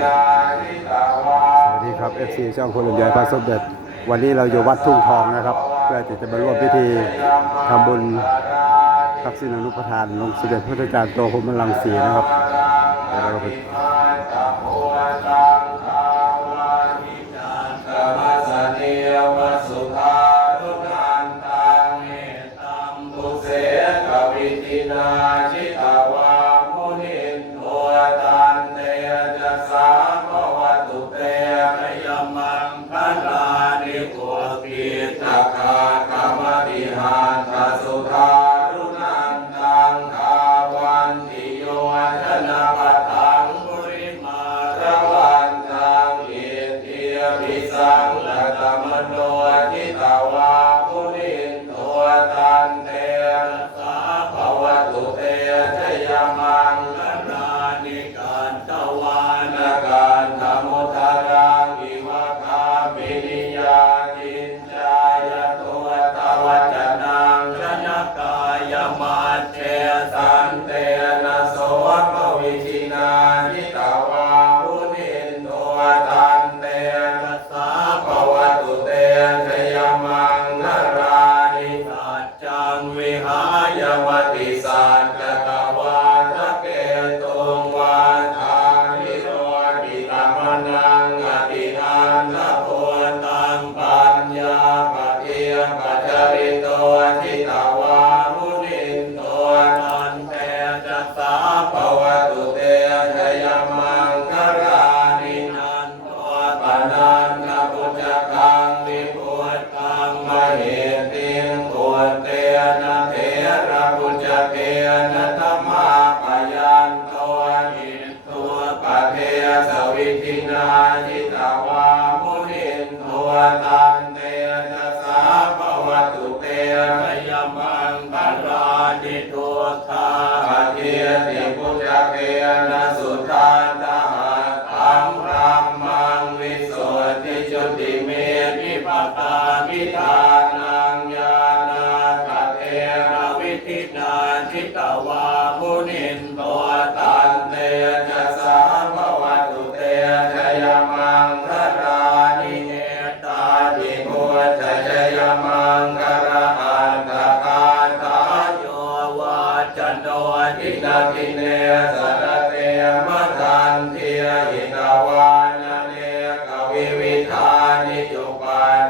สวัสดีครับ FC ช่องคนลำไยพระสมเด็จ วันนี้เราอยู่วัดทุ่งทองนะครับเพื่อที่จะมาร่วมพิธีทำบุญทักษิณอนุปทานลงสมเด็จพระอาจารย์โตพรมลังสีนะครับเดี๋ยวเราไป llama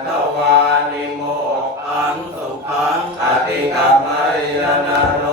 ตวานิโมอังสุขังอติกรรมยานา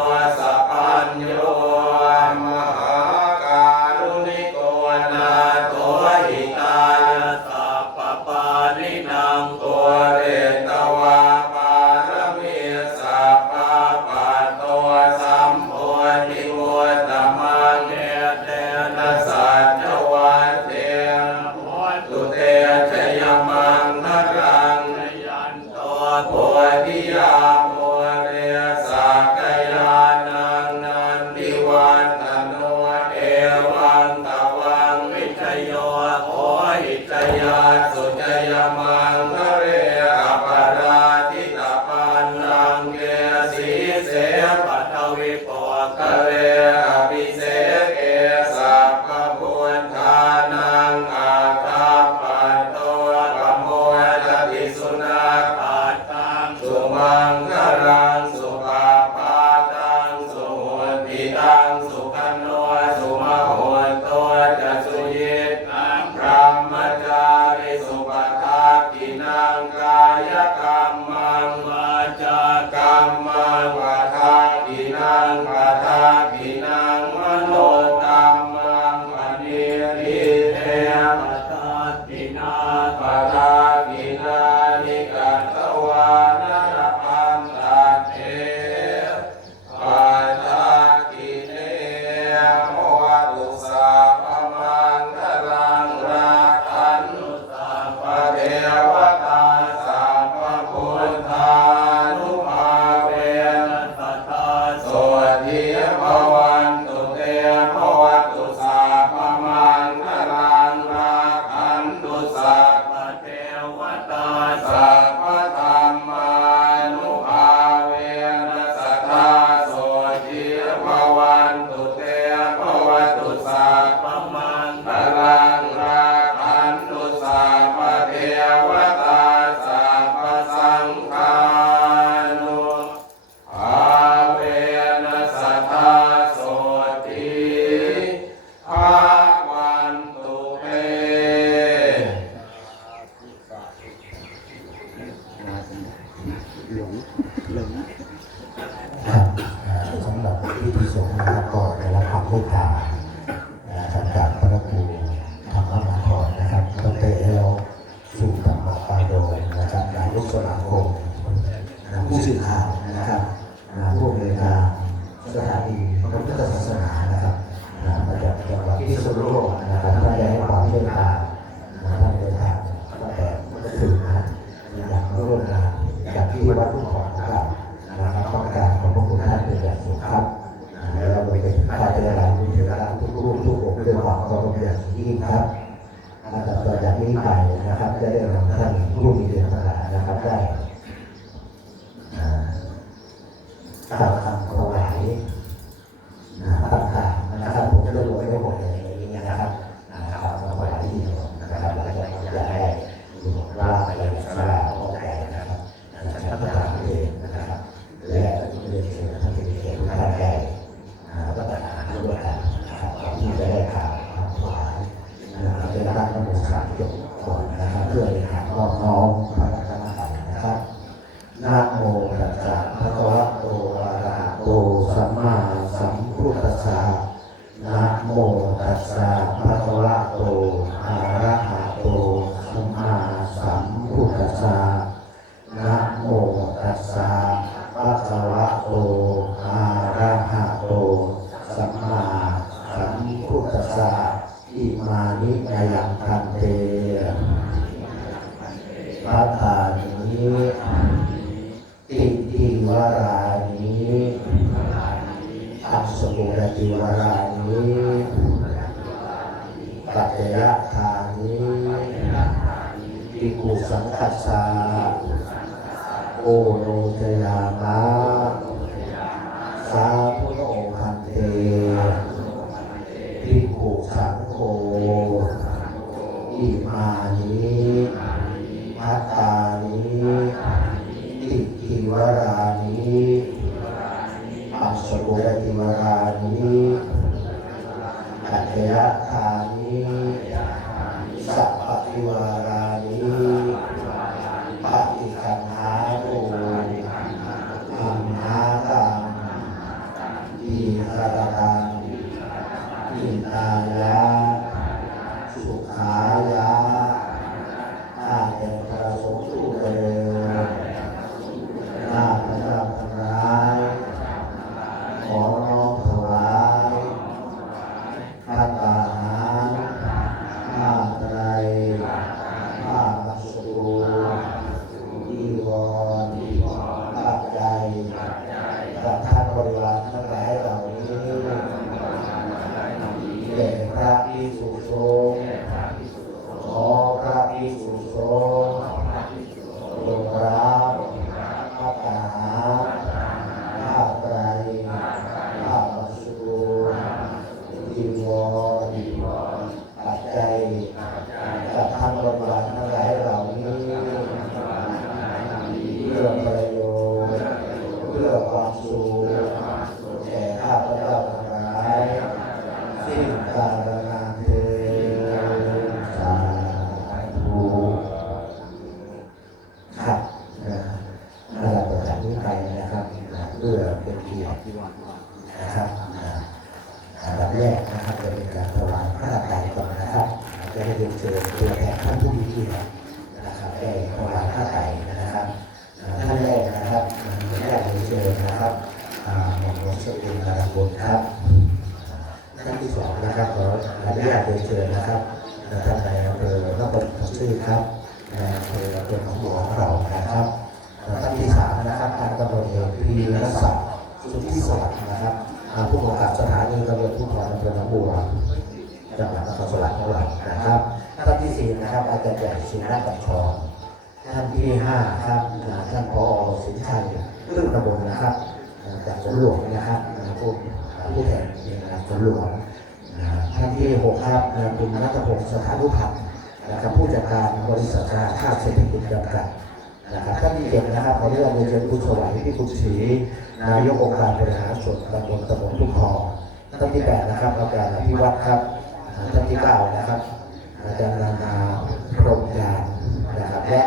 ระรัตนตรัยนะครับนะโมตัสสะภะคะวะโตอะระหะโตสัมมาสัมพุทธัสสะนะโมตัสสะภะคะวะโตอะระหะโตสัมมาสัมพุทธัสสะนะโมตัสสะภะคะวะโตอะระหะโตสัมมาสัมพุทธัสสะอิมานินายังพันเต พระทานี้ติทิวารานี้อัสสุรติวารานี้ปัจจยทานี้ติกุสังคัสสาโอโนจยามะสาธุโนพันเตภิกุสังโฆอิมานิ พัตตานิติทิวรานิอัสสกุลติวรา นะครับหม่อมหลวงสุรินทร์นารบุญครับท่านที่สองนะครับขออนุญาตเรียนเชิญนะครับท่านนอำเภอนครปฐมชื่อครับนอำเภอเป็นของหลวงของเรานะครับท่านที่สามนะครับท่านตำรวจเอกพีรศักดิ์สุทธิสวัสดิ์นะครับผู้กำกับสถานีตำรวจภูธรอำเภอหนองบัวจังหวัดนครสวรรค์ของเรานะครับท่านที่สี่นะครับอาจารย์ใหญ่สุนัขบัญชรท่านที่ห้าครับท่านพอสินชัย เรื่งตำบลนะครับจากสวนหลวงนะครับผู้ผู้แทนในนามสวนหลวงท่านที่หกครับคุณนัทพงศ์สถานุพันธ์นะครับผู้จัดการบริษัทธนาคารเศรษฐกิจจำกัดนะครับท่านที่เจ็ดนะครับขอเรียกเรียนเชิญคุณสวัยพี่คุณศรีนายกองค์การบริหารส่วนตำบลตำบลทุ่งทองท่านที่แปดนะครับอาจารย์อภิวัตรครับท่านที่เก้านะครับอาจารย์นานาพรหมยานนะครับและ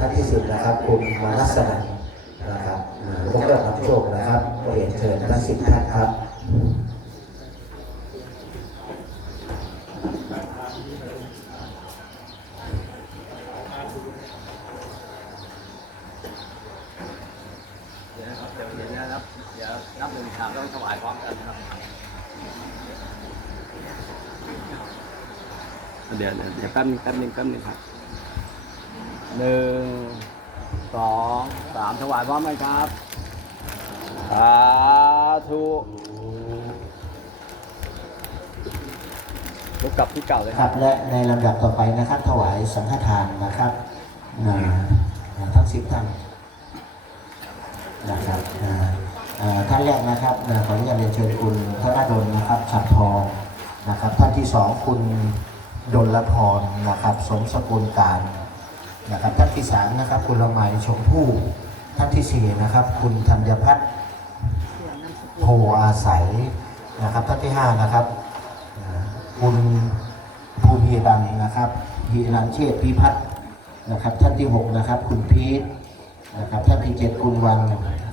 ท่านที่สิบนะครับคุณมานัสนัน นะครับอ่าผู้เกิดรับโชคนะครับเรียนเชิญทั้งสิบท่านครับเดี๋ยวรับหนึ่งสามต้องถวายพร้อมกันนะครับเดี๋ยวเดี๋ยวเดี๋ยวแป๊บนึงแป๊บนึงแป๊บนึงครับหนึ่ง สองสามถวายพร้อมกันครับสาธุยกกลับที่เก่าเลยคครัรับบ และในลำดับต่อไปนะครับ ถวายสังฆทานนะครับนะทั้งสิบท่านนะครับนะเอ่อท่านแรกนะครับขออนุญาตเรียนเชิญคุณธนดลนะครับฉัดทองนะครับ ท่านที่สองคุณดลพรนะครับ สมสกุลการ นะครับท่านที่สามนะครับ คุณละไมชมพู่ท่านที่สี่นะครับ คุณธัญพัฒน์โพอาศัยนะครับ ท่านที่ห้านะครับคุณภูมิรันนะครับฮีรันเชษพิพัฒน์นะครับ ท่านที่หกนะครับ คุณพีทนะครับท่านที่เจ็ดคุณวัน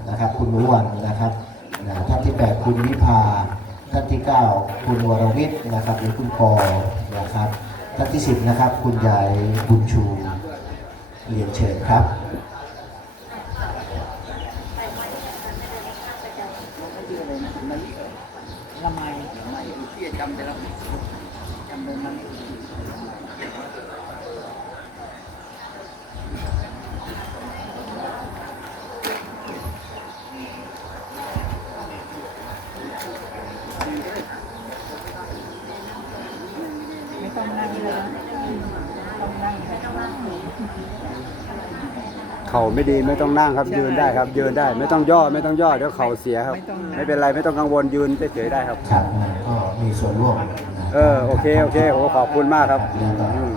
นะครับ คุณนุวันนะครับท่านที่แปดคุณวิภาท่านที่เก้าคุณวรวิทย์นะครับหรือคุณปอนะครับท่านที่สิบนะครับ คุณยายบุญชู เรียนเชิญครับละไมละไมที่จำได้แล้วจำได้มันไม่ต้องนั่งเลยนะ เข่าไม่ดีไม่ต้องนั่งครับยืนได้ครับ ยืนได้ ไม่ต้องย่อไม่ต้องย่อเดี๋ยวเข่าเสียครับ ไม่เป็นไรไม่ต้องกังวลยืนเฉยๆได้ครับครับนะก็มีส่วนร่วมนะเออโอเคโอเคโอ้ขอบคุณมากครับอืม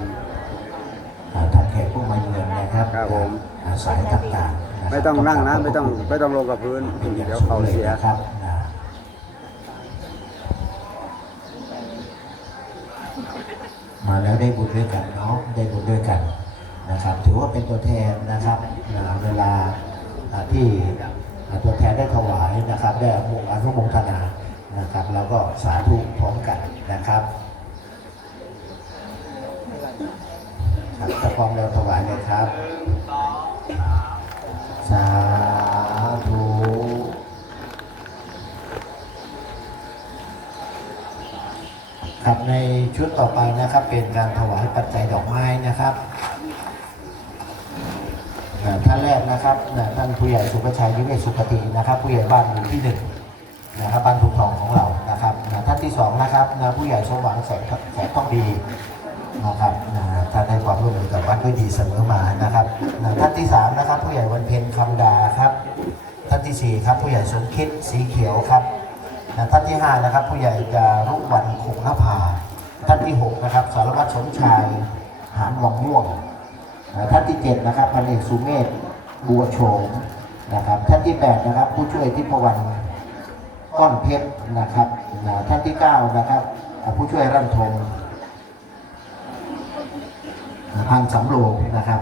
อ่าทางแขกผู้มาเยือนนะครับครับผมอ่าสายต่างๆนะครับไม่ต้องนั่งนะไม่ต้องไม่ต้องลงกับพื้นเป็นอย่างเดี๋ยวสูงเข่าเลยเสียนะครับนะมา แล้วได้บุญด้วยกันเนาะได้บุญด้วยกันนะครับ ถือว่าเป็นตัวแทนนะครับนะเวลาที่ตัวแทนได้ถวายนะครับ ได้อนุโมทนานะครับแล้วก็สาธุพร้อมกันนะครับครับถ้าพร้อมแล้วถวายเลยครับสาธุ ครับ ในชุดต่อไปนะครับ เป็นการถวายปัจจัยดอกไม้นะครับท่านแรกนะครับท่านผู้ใหญ่สุภชัยยิเวชสุขตินะครับ ผู้ใหญ่บ้านหมู่ที่หนึ่งนะครับบ้านทุกทองของเรานะครับท่านที่สองนะครับผู้ใหญ่สมหวังแสงแสงทองดีนะครับท่านให้ความร่วมมือกับวัดด้วยดีเสมอมานะครับท่านที่สามนะครับ ผู้ใหญ่วันเพ็ญคำดาครับ ท่านที่สี่ครับผู้ใหญ่สมคิดสีเขียวครับ นะท่านที่ห้านะครับ ผู้ใหญ่จารุวันคงนภาท่านที่หกนะครับ สารวัตรสมชายหานวังม่วงนะท่านที่เจ็ดนะครับพันเอกสุเมธบัวโฉมนะครับ ท่านที่แปดนะครับ ผู้ช่วยทิพวรรณก้อนเพชรนะครับนะท่านที่เก้านะครับผู้ช่วยร่ำทงพันสำโรงนะครับ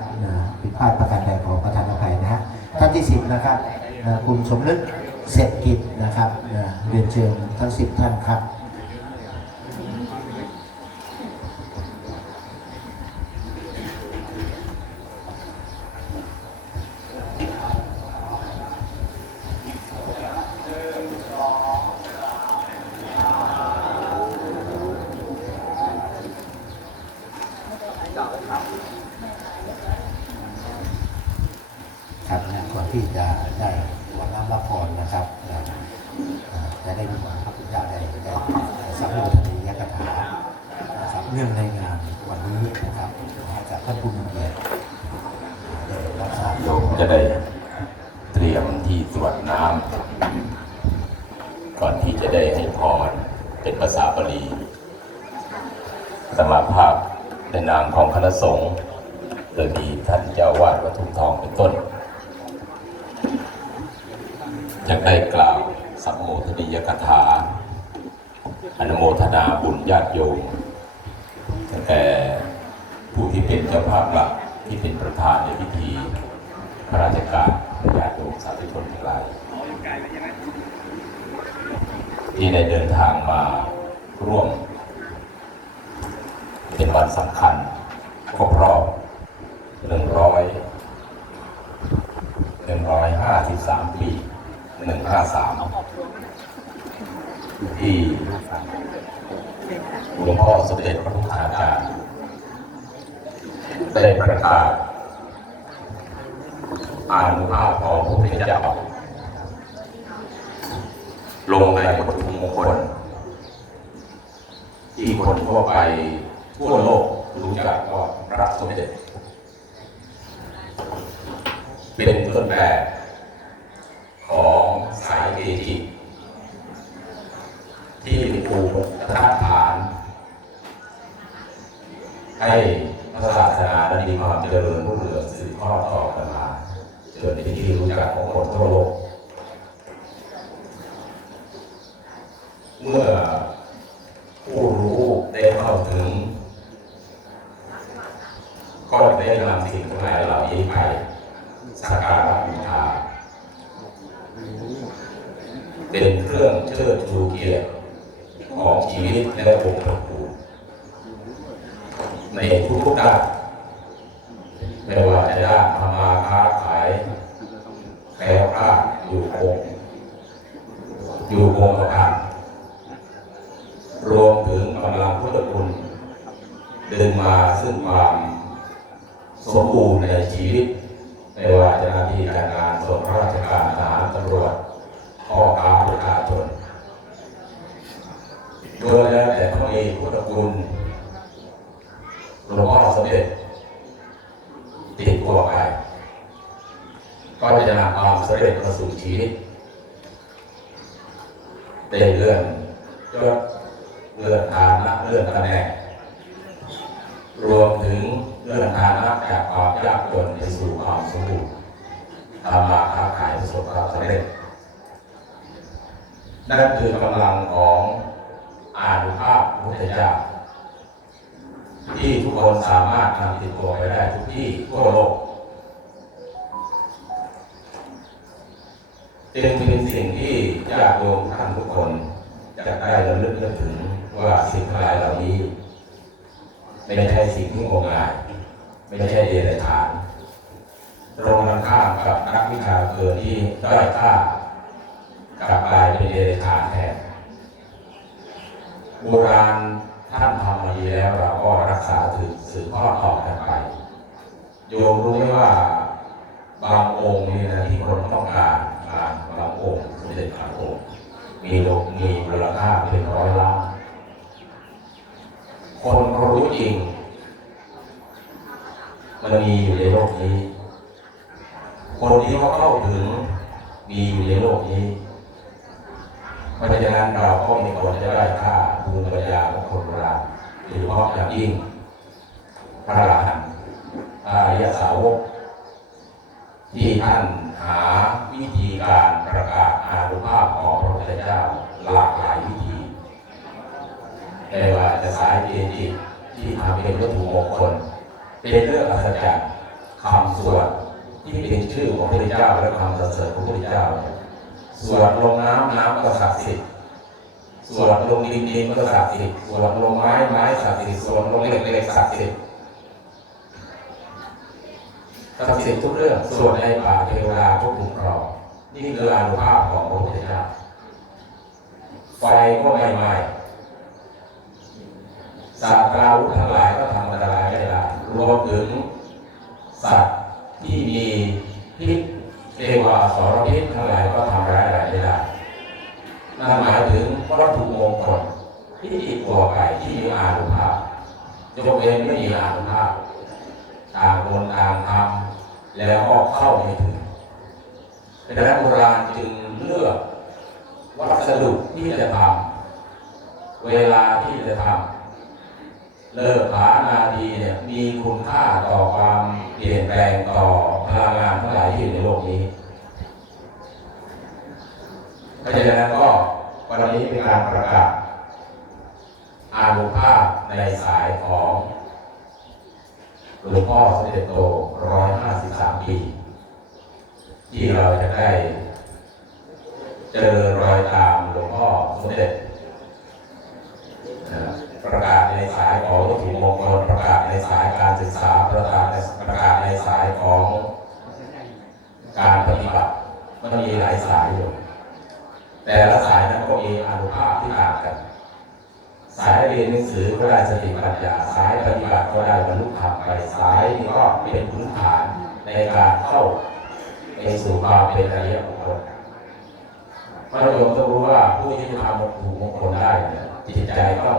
ผิดพลาดประการใดขอประทานอภัยนะฮะท่านที่สิบนะครับคุณสมนึก เศรษฐกิจนะครับเรียนเชิญทั้งสิบท่านครับนะก่อนที่จะได้วันน้ำรับพรนะครับนะอ่าจะได้มีความพระพุทธเจ้าได้ได้สัมโภชนียกถานะครับเรื่องในงานวันนี้นะครับมาจากท่านผู้มีเกียรติได้รับทราบ โยมจะได้เตรียมที่ตรวจน้ำก่อนที่จะได้ให้พรเป็นภาษาบาลีสมาภาพ ในนามของคณะสงฆ์โดยมีท่านเจ้าวาดวัดทุ่งทองเป็นต้นจะได้กล่าวสัมโมทนียกถาอนุโมทนาบุญญาติโยมตั้งแต่ผู้ที่เป็นเจ้าภาพหลักที่เป็นประธานในพิธีพระราชการญาติโยมสาธุชนทั้งหลายที่ได้เดินทางมาร่วม เป็นวันสำคัญครบรอบหนึ่งร้อยหนึ่งร้อยห้าสิบสามปีหนึ่งห้าสามที่หลวงพ่อสมเด็จพระพุทธาจารย์ได้ประกาศอานุภาพของพระพุทธเจ้าลงในบทมงคลที่คนทั่วไป ทั่วโลกรู้จักว่าพระสมเด็จ เป็นต้นแบบของสายเกจิที่เป็นปูทัฐานให้พระศาสนานั้มีความเจริญรุ่งเรืองสืบทอดต่อกันมาจนเป็นที่รู้จักของคนทั่วโลก เมื่อผู้รู้ได้เข้าถึง ก็ได้นำสิ่งทั้งหลายเหล่านี้ไปสักการะบูชาเป็นเครื่องเชิดชูเกียรติของชีวิตและองค์พระภูมิในทุกๆด้านไม่ว่าจะด้านทำมาค้าขายแคล้วคลาดอยู่คงอยู่คงกระพันรวมถึงกำลังพุทธคุณดึงมาซึ่งความ สมบูรณ์ในชีวิตไม่ว่าจะหน้าที่การงานส่วนราชการทหารตำรวจพ่อค้าประชาชนโดยแล้วแต่ต้องมีพุทธคุณหลวงพ่อสมเด็จติดตัวไปก็จะนำความสำเร็จมาสู่ชีวิตได้เลื่อนยศเลื่อนฐานะเลื่อนตำแหน่งรวมถึง เลื่อนฐานะจากความยากจนไปสู่ความสมบูรณ์ทำมาค้าขายประสบความสำเร็จ นั่นคือกำลังของอานุภาพพุทธเจ้าที่ทุกคนสามารถนำติดตัวไปได้ทุกที่ทั่วโลกจึงเป็นสิ่งที่ญาติโยมท่านทุกคนจะได้ระลึกนึกถึงว่าสิ่งทั้งหลายเหล่านี้ไม่ใช่สิ่งที่งมงาย ไม่ใช่เดรัจฉานตรงกันข้ามกับนักวิชาเกินที่ด้อยค่ากลับกลายเป็นเดรัจฉานแทนโบราณท่านทำมาดีแล้วเราก็รักษาถือสืบทอดต่อกันไป โยมรู้ไหมว่าบางองค์นี่นะที่คนต้องการบางบางองค์สมเด็จพระองค์มีโลกมีมูลค่าเป็นร้อยล้านคนรู้จริง มันมีอยู่ในโลกนี้ คนที่เขาเข้าถึงมีอยู่ในโลกนี้เพราะฉะนั้นเราก็มีคนจะได้ค่าภูมิปัญญาของคนโบราณโดยเฉพาะอย่างยิ่งพระอรหันอริยสาวก ที่ท่านหาวิธีการประกาศอานุภาพของพระพุทธเจ้าหลากหลายวิธีไม่ว่าจะสายเจจิที่ทำเป็นวัตถุมงคล เป็นเรื่องอัศจรรย์คำสวดที่เป็นชื่อของพระพุทธเจ้าและคำสรรเสริญของพระพุทธเจ้าสวดลงน้ำน้ำก็ศักดิ์สิทธิ์สวดลงดินดินก็ศักดิ์สิทธิ์สวดลงไม้ไม้ศักดิ์สิทธิ์สวดลงเหล็กเหล็กศักดิ์สิทธิ์ศักดิ์สิทธิ์ทุกเรื่องส่วนในป่าเทวดาพวกคุ้มครองนี่คืออานุภาพของพระพุทธเจ้าไฟก็ไม่ไหม้ สัตว์ราวุธทั้งหลายก็ทำอันตรายไม่ได้รวมถึงสัตว์ที่มีพิษเรียกว่าสรพิษทั้งหลายก็ทำร้ายอะไรไม่ได้นั่นหมายถึงวัตถุมงคลที่ติดตัวไปที่มีอานุภาพยกเว้นไม่มีอานุภาพต่างคนต่างทำแล้วก็เข้าไม่ถึงดังนั้นโบราณจึงเลือกวัสดุที่จะทำเวลาที่จะทำ เลิกผานาดีเนี่ยมีคุณค่าต่อความเปลี่ยนแปลงต่อพลังงานทั้งหลายที่อยู่ในโลกนี้เพราะฉะนั้นก็วันนี้เป็นการประกาศอานุภาพในสายของหลวงพ่อสมเด็จโตร้อยห้าสิบสามปี ที่เราจะได้เจริญรอยตามหลวงพ่อสมเด็จนะครับ ประกาศในสายของวัตถุมงคลประกาศในสายการศึกษาประกาศในประกาศในสายของการปฏิบัติมันมีหลายสายอยู่ แต่ละสายนั้นก็มีอนุภาพที่ต่างกัน สายเรียนหนังสือก็ได้สติปัญญาสายปฏิบัติก็ได้บรรลุธรรมไปสายนี้ก็เป็นพื้นฐานในการเข้าไปสู่ความเป็นอริยบุคคลพระโยมต้องรู้ว่าผู้ที่จะทำวัตถุมงคลได้จิตใจต้อง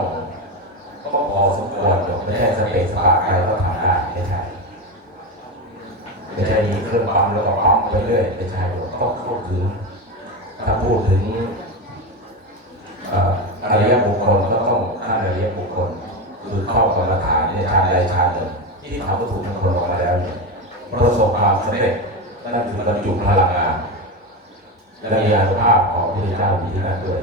ก็พอสมควรไม่ใช่สเปซสปาใครก็ทำได้ไม่ใช่ไม่ใช่มีเครื่องปั๊มแล้วก็ปั๊มไปเรื่อยไม่ใช่หรอกต้องพูดถึงถ้าพูดถึงอริยบุคคลก็ต้องขั้นอริยบุคคลคือเข้ากรรมฐานในฌานใดฌานหนึ่งที่ทำวัตถุมงคลออกมาแล้วประสบความสำเร็จนั่นคือบรรจุพลังงานและมีอานุภาพของพระพุทธเจ้าอยู่ที่นั่นด้วย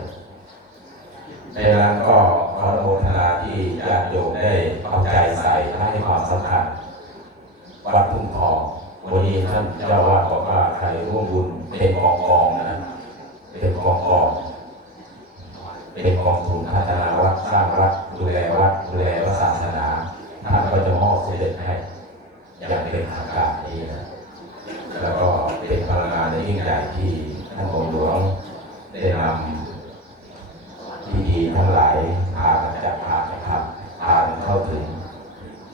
ในนั้นก็ขออนุโมทนาที่ญาติโยมได้เอาใจใส่และให้ความสำคัญวัดทุ่งทองวันนี้ท่านเจ้าว่าบอกว่าใครร่วมบุญเป็นกองกองนะ เป็นกองกอง เป็นกองทุนพัฒนาวัดสร้างวัดดูแลวัดดูแลพระศาสนาท่านก็จะมอบเสด็จให้อย่างเป็นทางการนี้นะแล้วก็เป็นพลังงานในยิ่งใหญ่ที่ท่านหลวงหลวงได้นำ ทั้งหลายพากันจับพานะครับพากันเข้าถึง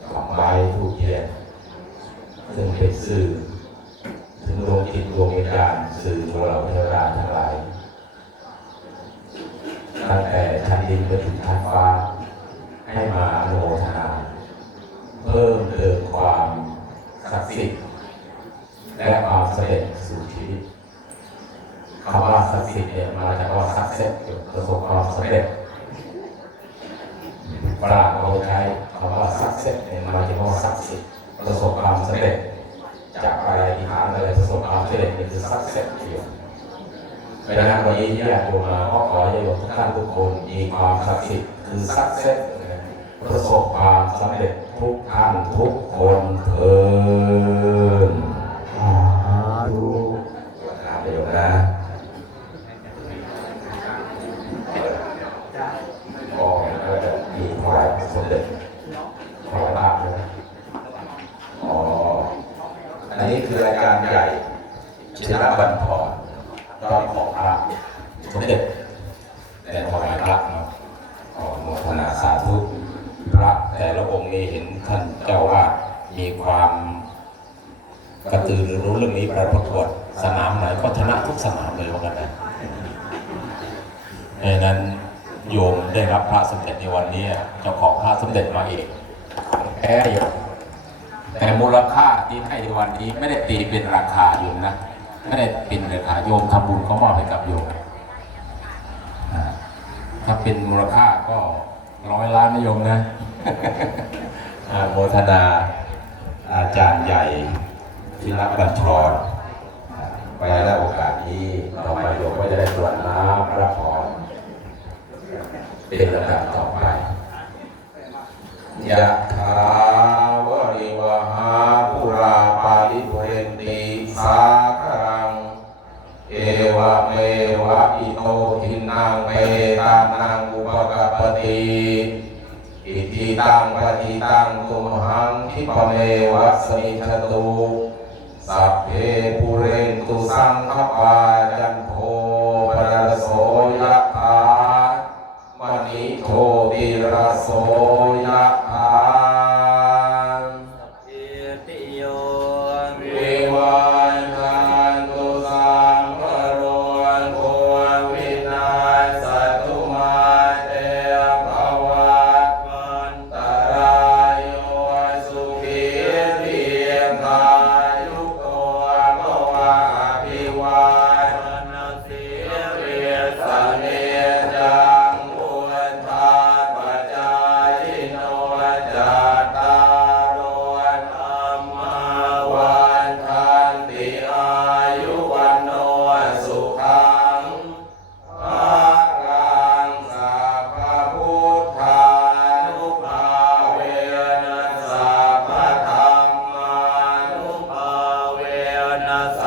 ของใบทูกเทียนซึ่งเป็นสื่อ ถึงดวงจิตดวงวิญญาณสื่อตัวเราเทวดาทั้งหลายตั้งแต่ชั้นดินไปถึงชั้นฟ้า ให้มาอนุโมทนา เพิ่มเติมความศักดิ์สิทธิ์และความเสำเร็จสู่ชีวิตคำว่าศักดิ์สิทธิ์เนี่ยมาจากคำว่า success ประสบความสำเร็จ ฝรั่งเขาใช้คำว่า success เนี่ยมาจากคำว่าศักสิทธิ์ประสบความสำเร็จ จากอะไรอธิษฐานอะไรประสบความสำเร็จนี่คือ success เดียวเพราะฉะนั้นวันนี้ที่อยากมาขอขอให้โยมทุกท่านทุกคนมีความศักสิทธิ์คือ success นะประสบความสำเร็จทุกท่านทุกคนเถิด สาธุ นะครับเดี๋ยวนะ ก็ก็จะมีถวายสมเด็จถวายภาพนะอ๋อ อันนี้คือรายการใหญ่ชินบันทอนตอนของพระสมเด็จแต่ถวายพระเนาะขออนุโมทนาสาธุพระแต่ละองค์นี้เห็นท่านเจ้าว่ามีความกระ ตือรือร้เรื่องนี้ไปประกวดสนามไหนก็ชนะทุกสนามเลยว่ากันนะดังนั้นโยมได้รับพระสมเด็จในวันนี้เจ้าของพระสมเด็จมาเองแพ้อยู่แต่มูลค่าที่ให้ในวันนี้ไม่ได้ตีเป็นราคาโยมนะไม่ได้เป็นราคาโยมทำบุญเขามอบให้กับโยมถ้าเป็นมูลค่าก็ร้อยล้านนะโยมนะโมทนาอาจารย์ใหญ่ ที่รับบัญชรไปแล้โอกาสนี้ต่อไปโยมก็จะได้ตรวจน้ำรับพรเป็นลำดับต่อไปยะถาวริวหาปุราปาริปุเรนติสาครัง เอวะเมวะอิโตทินังเมตานังอุปกปปติอิทิตังปฏิตังตุมหังคิปเมวะสมิจตุ สัพเพปุเรนตุสังขปาจัน あ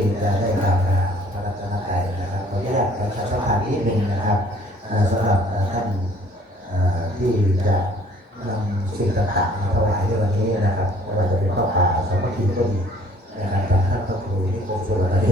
ที่จะได้กล่าวพระราตนตรัยนะครับขออนุญาตประชาสัมพันธ์นิดนึงนะครับสำหรับท่านที่จะนำสิ่งต่างๆมาถวายในวันนี้นะครับไม่ว่าจะเป็นข้าวผาสามัคคีก็ดีนะครับาท่านพระครูที่โกศลนั่นเอ